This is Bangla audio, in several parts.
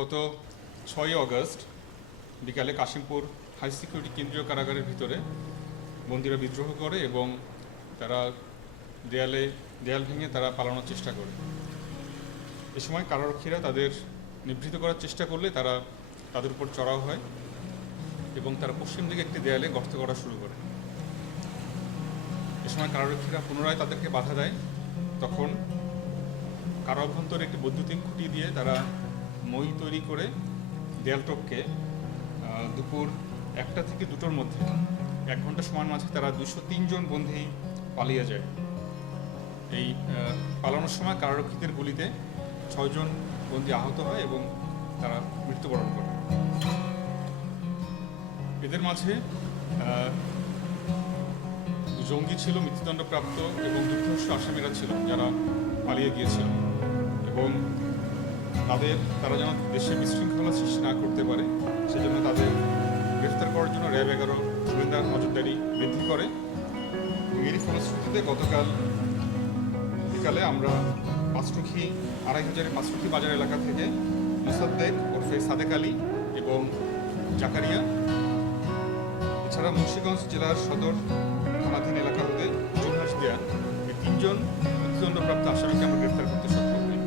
গত 6ই আগস্ট বিকালে কাশিমপুর হাই সিকিউরিটি কেন্দ্রীয় কারাগারের ভিতরে বন্দীরা বিদ্রোহ করে এবং তারা দেয়াল ভেঙে তারা পালানোর চেষ্টা করে। এ সময় কারারক্ষীরা তাদের নিবৃত্ত করার চেষ্টা করলে তারা তাদের উপর চড়াও হয় এবং তারা পশ্চিম দিকে একটি দেয়ালে গর্ত করা শুরু করে। এ সময় কারারক্ষীরা পুনরায় তাদেরকে বাধা দেয়। তখন কারা অভ্যন্তরে একটি বৈদ্যুতিক খুঁটি দিয়ে তারা মই তৈরি করে দেয়াল টপকে দুপুর 1টা থেকে 2টোর মধ্যে 1 ঘন্টা সময়ের মাঝে তারা 203 জন বন্দী পালিয়ে যায়। এই পালানোর সময় কারারক্ষীদের গুলিতে 6 জন বন্দী আহত হয় এবং তারা মৃত্যুবরণ করে। এদের মাঝে জঙ্গি ছিল, মৃত্যুদণ্ডপ্রাপ্ত এবং যুদ্ধস্য আসামিরা ছিল যারা পালিয়ে গিয়েছিল এবং তারা যেন দেশে বিশৃঙ্খলা সৃষ্টি না করতে পারে সেজন্য তাদের গ্রেফতার করার জন্য র্যাব 11 গোয়েন্দা নজরদারি বৃদ্ধি করে। এরই ফলশ্রুতিতে গতকাল বিকালে আমরা 5,500 বাজার এলাকা থেকে মোসাদ্দেক ওরফে সাদেক আলী এবং জাকারিয়া, এছাড়া মুন্সিগঞ্জ জেলার সদর থানাধীন এলাকা হতে জুলহাস দেয়া, এই 3 জন মৃত্যুদণ্ডপ্রাপ্ত আসামিকে আমরা গ্রেফতার করতে সক্ষম হই।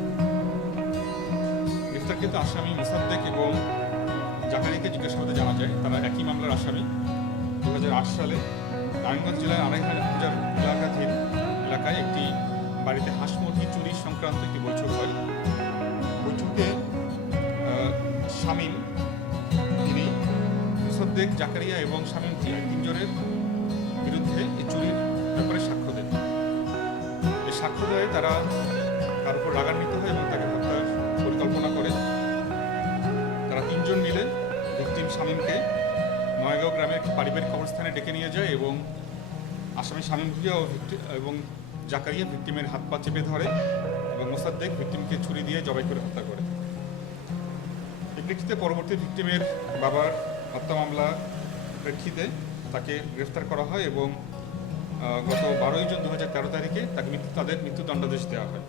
গ্রেফতারকৃত আসামি মোসাদ্দেক এবং জাকারিয়াকে জিজ্ঞাসাবাদে জানা যায় তারা একই মামলার আসামি। 2008 সালে নারায়ণগঞ্জ জেলার 2,500 এলাকাধীন এলাকায় একটি বাড়িতে হাঁস মুরগি চুরি সংক্রান্ত একটি বৈঠক হয়। বৈঠকে শামীম, তিনি মোসাদ্দেক, জাকারিয়া এবং শামীম 3 জনের বিরুদ্ধে এই চুরির ব্যাপারে সাক্ষ্য দেন। এই সাক্ষ্য দেয় তারা তার উপর রাগান্বিত হয় এবং তাকে হত্যার পরিকল্পনা করে। তারা 3 জন মিলে ভিকটিম শামীমকে নয়গাঁও গ্রামের একটি পারিবারিক কবরস্থানে ডেকে নিয়ে যায় এবং আসামি শামীম ভুঁইয়া এবং জাকারিয়া ভিকটিমের হাত পা চেপে ধরে এবং মোসাদ্দেক ভিকটিমকে ছুরি দিয়ে জবাই করে হত্যা করে। এই প্রেক্ষিতে পরবর্তী ভিকটিমের বাবার হত্যা মামলা প্রেক্ষিতে তাকে গ্রেফতার করা হয় এবং গত 12ই জুন 2013 তারিখে তাদের মৃত্যুদণ্ডাদেশ দেওয়া হয়।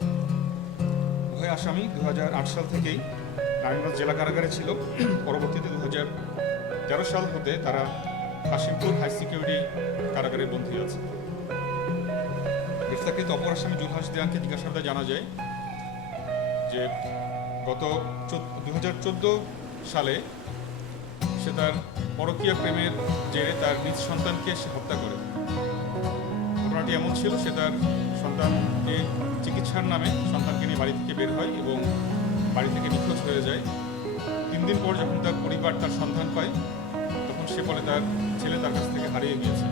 উভয় আসামি 2008 সাল থেকেই নারায়ণগঞ্জ জেলা কারাগারে ছিল। পরবর্তীতে 2013 সাল হতে তারা কাশিমপুর হাই সিকিউরিটি কারাগারে বন্দী আছে। গ্রেফতারকৃত অপর আসামি জুলহাস দেয়ানকে জিজ্ঞাসাবাদে জানা যায় যে গত 2014 সালে সে তার পরকীয়া প্রেমের জেরে তার নিজ সন্তানকে সে হত্যা করে। ঘটনাটি এমন ছিল, সে তার সন্তানকে চিকিৎসার নামে সন্তানকে নিয়ে বাড়ি থেকে বের হয় এবং বাড়ি থেকে নিখোঁজ হয়ে যায়। 3 দিন পর যখন তার পরিবার তার সন্ধান পায় তখন সে বলে তার ছেলে তার কাছ থেকে হারিয়ে গিয়েছে।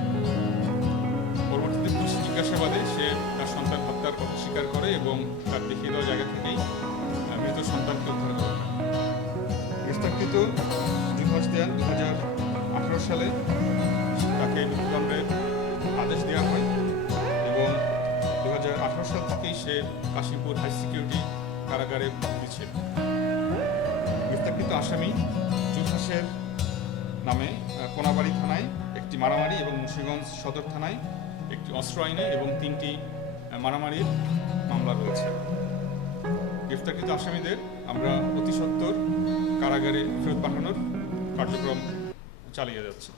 পরবর্তীতে পুলিশ জিজ্ঞাসাবাদে সে তার সন্তান হত্যার কথা স্বীকার করে এবং তার দেখিয়ে দেওয়া জায়গা থেকেই মৃত সন্তানকে উদ্ধার করে। গ্রেফতারকৃত জুলহাস দেয়ান 2018 সালে তাকে মৃত্যুদণ্ডের আদেশ দেওয়া হয় এবং 2018 সাল থেকেই সে কাশিমপুর হাই সিকিউরিটি কারাগারে বন্দী ছিল। গ্রেফতারকৃত আসামি জুলহাসের নামে কোনাবাড়ি থানায় একটি মারামারি এবং মুন্সিগঞ্জ সদর থানায় একটি অস্ত্র আইনে এবং 3টি মারামারির মামলা রয়েছে। গ্রেফতারকৃত আসামিদের আমরা অতি সত্বর কারাগারে ফেরত পাঠানোর কার্যক্রম চালিয়ে যাচ্ছি।